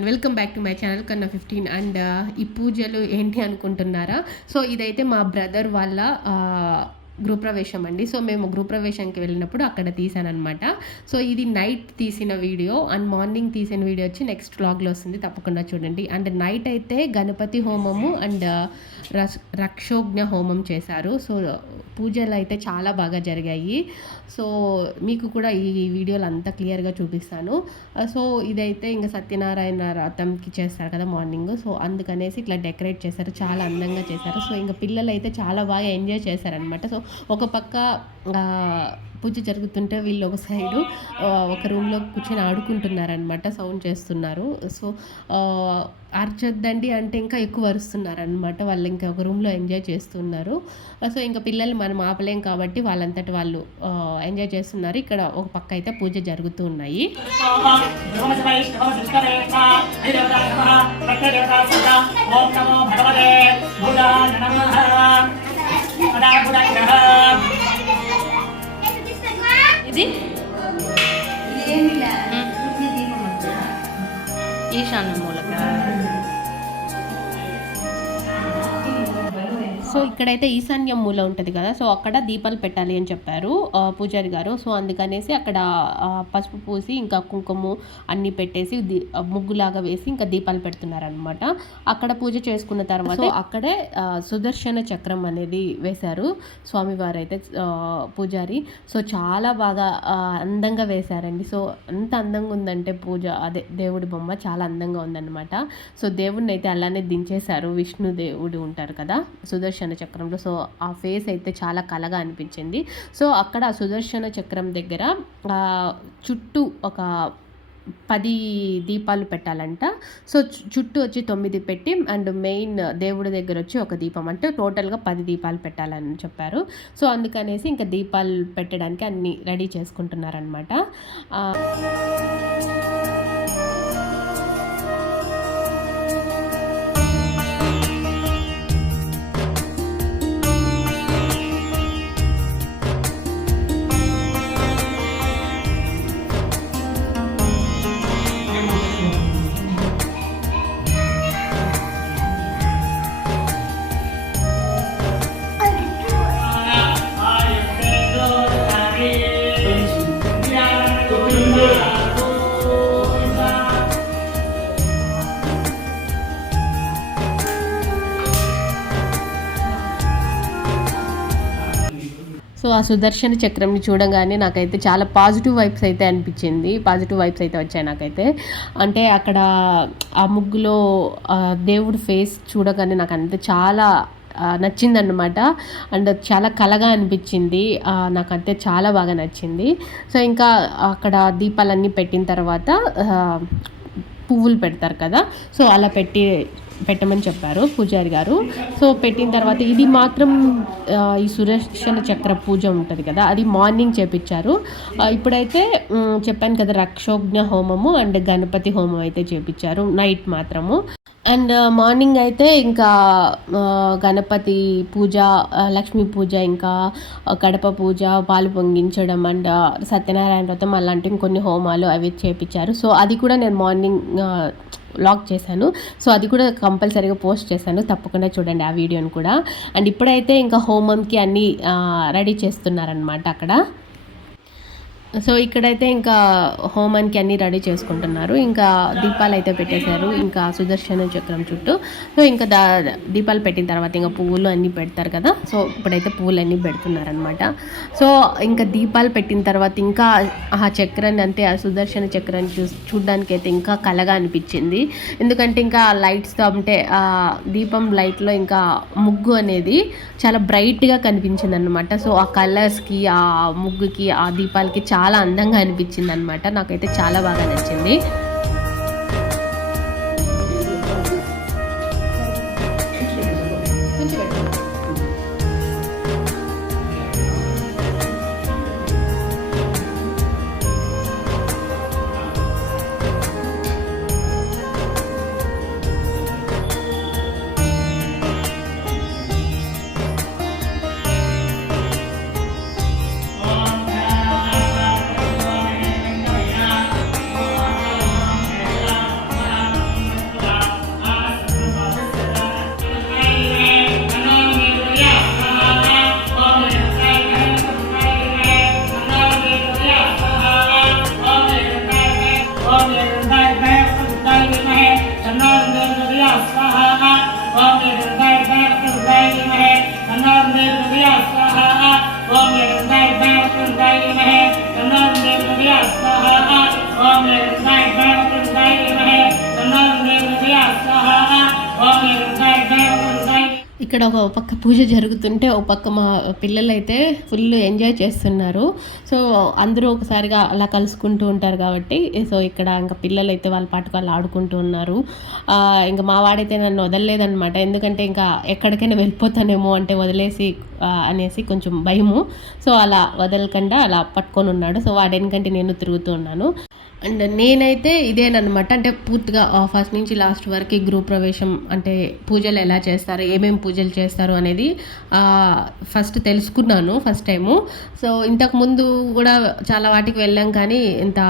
And welcome back to my channel కన్నా 15 and ఈ పూజలు ఏంటి అనుకుంటున్నారా? సో ఇదైతే మా బ్రదర్ వాళ్ళ గృహప్రవేశం అండి. సో మేము గృహప్రవేశానికి వెళ్ళినప్పుడు అక్కడ తీసానమాట. సో ఇది నైట్ తీసిన వీడియో అండ్ మార్నింగ్ తీసిన వీడియో వచ్చి నెక్స్ట్ వ్లాగ్లో వస్తుంది, తప్పకుండా చూడండి. అండ్ నైట్ అయితే గణపతి హోమము అండ్ రక్షోజ్ఞ హోమం చేశారు. సో పూజలు అయితే చాలా బాగా జరిగాయి. సో మీకు కూడా ఈ వీడియోలు అంతా క్లియర్గా చూపిస్తాను. సో ఇదైతే ఇంకా సత్యనారాయణ వ్రతంకి చేస్తారు కదా మార్నింగ్, సో అందుకనేసి ఇట్లా డెకరేట్ చేశారు, చాలా అందంగా చేశారు. సో ఇంకా పిల్లలు అయితే చాలా బాగా ఎంజాయ్ చేశారనమాట. సో ఒక పక్క పూజ జరుగుతుంటే వీళ్ళు ఒక సైడు ఒక రూమ్లో కూర్చొని ఆడుకుంటున్నారనమాట, సౌండ్ చేస్తున్నారు. సో అరచొద్దండి అంటే ఇంకా ఎక్కువ అరుస్తున్నారనమాట. వాళ్ళు ఇంకా ఒక రూమ్లో ఎంజాయ్ చేస్తున్నారు. సో ఇంకా పిల్లలు మనం ఆపలేం కాబట్టి వాళ్ళంతటి వాళ్ళు ఎంజాయ్ చేస్తున్నారు. ఇక్కడ ఒక పక్క అయితే పూజ జరుగుతూ ఉన్నాయి. ఇది ఈశాన్య మూలక. సో ఇక్కడైతే ఈశాన్యం మూల ఉంటుంది కదా, సో అక్కడ దీపాలు పెట్టాలి అని చెప్పారు పూజారి గారు. సో అందుకనేసి అక్కడ పసుపు పూసి ఇంకా కుంకుమ అన్నీ పెట్టేసి ముగ్గులాగా వేసి ఇంకా దీపాలు పెడుతున్నారనమాట. అక్కడ పూజ చేసుకున్న తర్వాత అక్కడే సుదర్శన చక్రం అనేది వేశారు స్వామివారు అయితే పూజారి. సో చాలా బాగా అందంగా వేశారండి. సో ఎంత అందంగా ఉందంటే పూజ, అదే దేవుడి బొమ్మ చాలా అందంగా ఉందన్నమాట. సో దేవుడిని అయితే అలానే దించేశారు, విష్ణు దేవుడు ఉంటారు కదా సుదర్శన చక్రంలో. సో ఆ ఫేస్ అయితే చాలా కళగా అనిపించింది. సో అక్కడ సుదర్శన చక్రం దగ్గర చుట్టూ ఒక 10 దీపాలు పెట్టాలంట. సో చుట్టూ వచ్చి 9 పెట్టి అండ్ మెయిన్ దేవుడి దగ్గర వచ్చి ఒక దీపం, అంటే టోటల్గా 10 దీపాలు పెట్టాలని చెప్పారు. సో అందుకనేసి ఇంకా దీపాలు పెట్టడానికి అన్నీ రెడీ చేసుకుంటున్నారనమాట. సో ఆ సుదర్శన చక్రంని చూడగానే నాకైతే చాలా పాజిటివ్ వైబ్స్ అయితే అనిపించింది, పాజిటివ్ వైబ్స్ అయితే వచ్చాయి నాకైతే. అంటే అక్కడ ఆ ముగ్గులో దేవుడి ఫేస్ చూడగానే నాకు అంతే చాలా నచ్చిందన్నమాట. అండ్ చాలా కళగా అనిపించింది, నాకంతే చాలా బాగా నచ్చింది. సో ఇంకా అక్కడ దీపాలన్నీ పెట్టిన తర్వాత పువ్వులు పెడతారు కదా, సో అలా పెట్టమని చెప్పారు పూజారి గారు. సో పెట్టిన తర్వాత ఇది మాత్రం ఈ సుదర్శన చక్ర పూజ ఉంటుంది కదా, అది మార్నింగ్ చేపించారు. ఇప్పుడైతే చెప్పాను కదా రక్షోజ్ఞ హోమము అండ్ గణపతి హోమం అయితే చేపించారు నైట్ మాత్రము. అండ్ మార్నింగ్ అయితే ఇంకా గణపతి పూజ, లక్ష్మీ పూజ, ఇంకా గడప పూజ, పాలు పొంగించడం అండ్ సత్యనారాయణ వ్రతం అలాంటివి కొన్ని హోమాలు అవి చేపించారు. సో అది కూడా నేను మార్నింగ్ వ్లాగ్ చేశాను. సో అది కూడా కంపల్సరీగా పోస్ట్ చేశాను, తప్పకుండా చూడండి ఆ వీడియోని కూడా. అండ్ ఇప్పుడైతే ఇంకా హోమంకి అన్నీ రెడీ చేస్తున్నారనమాట అక్కడ. సో ఇక్కడైతే ఇంకా హోమానికి అన్నీ రెడీ చేసుకుంటున్నారు. ఇంకా దీపాలు అయితే పెట్టేశారు ఇంకా సుదర్శన చక్రం చుట్టూ. సో ఇంకా దీపాలు పెట్టిన తర్వాత ఇంకా పువ్వులు అన్నీ పెడతారు కదా, సో ఇప్పుడైతే పువ్వులు అన్నీ పెడుతున్నారనమాట. సో ఇంకా దీపాలు పెట్టిన తర్వాత ఇంకా ఆ చక్రాన్ని అంతే, ఆ సుదర్శన చక్రాన్ని చూడడానికి అయితే ఇంకా కళగా అనిపించింది. ఎందుకంటే ఇంకా లైట్స్తో అంటే ఆ దీపం లైట్లో ఇంకా ముగ్గు అనేది చాలా బ్రైట్గా కనిపించింది అనమాట. సో ఆ కలర్స్కి, ఆ ముగ్గుకి, ఆ దీపాలకి చాలా అందంగా అనిపించింది అనమాట. నాకైతే చాలా బాగా నచ్చింది. ఇక్కడ ఒక పక్క పూజ జరుగుతుంటే ఒక పక్క మా పిల్లలైతే ఫుల్ ఎంజాయ్ చేస్తున్నారు. సో అందరూ ఒకసారిగా అలా కలుసుకుంటూ ఉంటారు కాబట్టి సో ఇక్కడ ఇంకా పిల్లలైతే వాళ్ళ పాటుకు వాళ్ళు ఆడుకుంటూ ఉన్నారు. ఇంకా మా వాడైతే నన్ను వదలలేదనమాట. ఎందుకంటే ఇంకా ఎక్కడికైనా వెళ్ళిపోతానేమో అంటే వదిలేసి అనేసి కొంచెం భయము. సో అలా వదలకుండా అలా పట్టుకొని ఉన్నాడు. సో వాడెనకంటే నేను తిరుగుతూ ఉన్నాను. అండ్ నేనైతే ఇదేనమాట, అంటే పూర్తిగా ఫస్ట్ నుంచి లాస్ట్ వరకు గృహ ప్రవేశం అంటే పూజలు ఎలా చేస్తారు, ఏమేమి పూజలు చేస్తారు అనేది ఫస్ట్ తెలుసుకున్నాను ఫస్ట్ టైము. సో ఇంతకుముందు కూడా చాలా వాటికి వెళ్ళాం కానీ ఇంత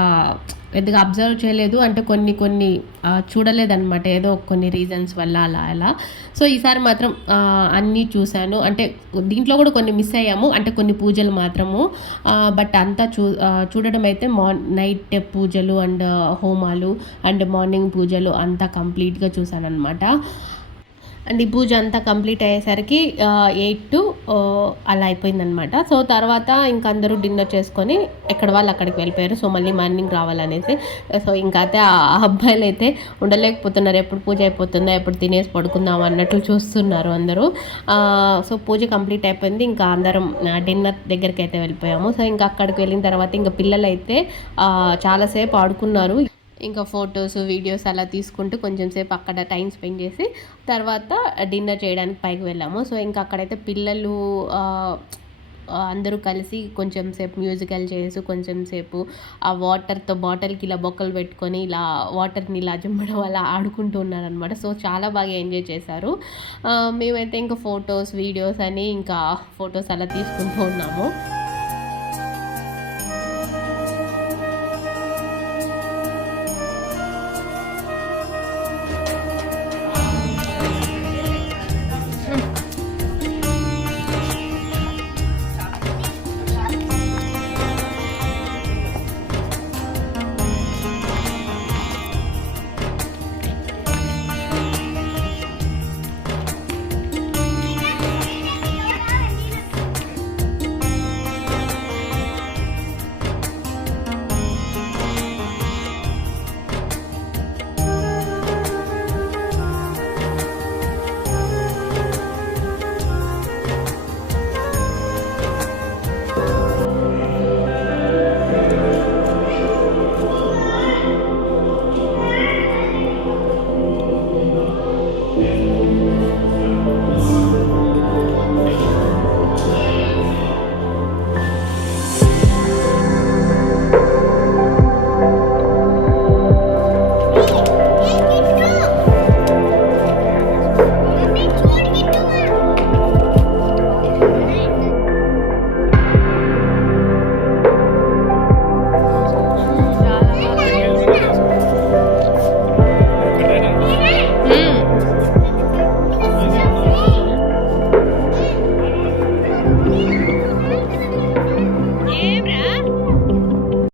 పెద్దగా అబ్జర్వ్ చేయలేదు, అంటే కొన్ని కొన్ని చూడలేదన్నమాట, ఏదో కొన్ని రీజన్స్ వల్ల అలా అలా. సో ఈసారి మాత్రం అన్నీ చూశాను. అంటే దీంట్లో కూడా కొన్ని మిస్ అయ్యాము, అంటే కొన్ని పూజలు మాత్రము. బట్ అంతా చూడడం అయితే నైట్ పూజలు అండ్ హోమాలు అండ్ మార్నింగ్ పూజలు అంతా కంప్లీట్గా చూశాను అనమాట. అండ్ ఈ పూజ అంతా కంప్లీట్ అయ్యేసరికి 8 అలా అయిపోయిందనమాట. సో తర్వాత ఇంక అందరూ డిన్నర్ చేసుకొని ఎక్కడ వాళ్ళు అక్కడికి వెళ్ళిపోయారు. సో మళ్ళీ మార్నింగ్ రావాలనేసి సో ఇంకా అయితే ఆ అబ్బాయిలు అయితే ఉండలేకపోతున్నారు, ఎప్పుడు పూజ అయిపోతుందా, ఎప్పుడు తినేసి పడుకుందాం అన్నట్లు చూస్తున్నారు అందరూ. సో పూజ కంప్లీట్ అయిపోయింది, ఇంకా అందరం డిన్నర్ దగ్గరికి అయితే వెళ్ళిపోయాము. సో ఇంకా అక్కడికి వెళ్ళిన తర్వాత ఇంకా పిల్లలు అయితే చాలాసేపు ఆడుకున్నారు. ఇంకా ఫొటోస్ వీడియోస్ అలా తీసుకుంటూ కొంచెం సేపు అక్కడ టైం స్పెండ్ చేసి తర్వాత డిన్నర్ చేయడానికి పైకి వెళ్ళాము. సో ఇంకా అక్కడైతే పిల్లలు అందరూ కలిసి కొంచెం సేపు మ్యూజికల్ చేసి కొంచెం సేపు ఆ వాటర్తో బాటిల్కి ఇలా బొక్కలు పెట్టుకొని ఇలా వాటర్ని ఇలా జమ్మడం అలా ఆడుకుంటూ ఉన్నారనమాట. సో చాలా బాగా ఎంజాయ్ చేశారు. మేమైతే ఇంకా ఫొటోస్ వీడియోస్ అని ఇంకా ఫొటోస్ అలా తీసుకుంటూ ఉన్నాము.